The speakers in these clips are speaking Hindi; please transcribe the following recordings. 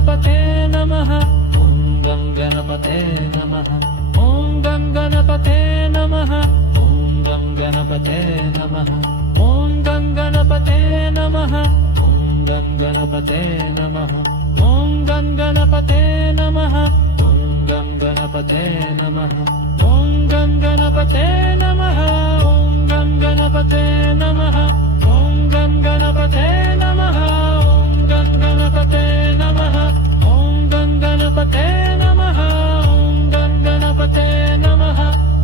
गणपते नमः ॐ गं गणपते नमः ॐ गं गणपते नमः ॐ गं गणपते नमः ॐ गं गणपते नमः ॐ गं गणपते नमः ॐ गं गणपते नमः ॐ गं गणपते नमः ॐ गं गणपते नमः ॐ गं गणपते नमः ॐ गं गणपते नमः ॐ गं गणपते नमः ॐ गं गणपते नमः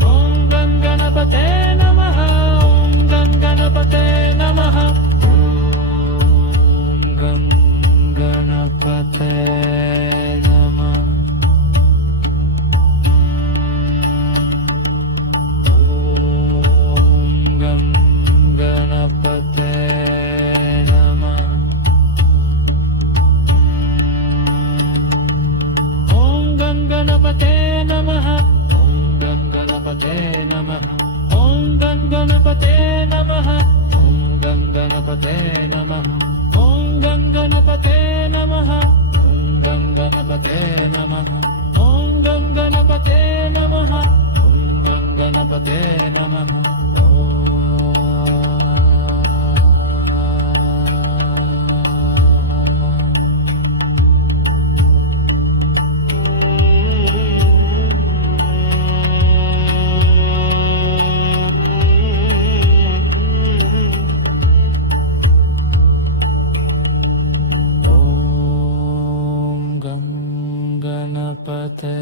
ॐ गं गणपते नमः ॐ गं गणपते नमः ॐ गं गणपते नमः ॐ गं गणपते नमः गणपते नमः ॐ गं गणपते नमः ॐ गं गणपते नमः ॐ गं गणपते नमः ॐ गं गणपते नमः ॐ गं गणपते नमः ॐ गं गणपते नमः ॐ गं गणपते नमः गणपते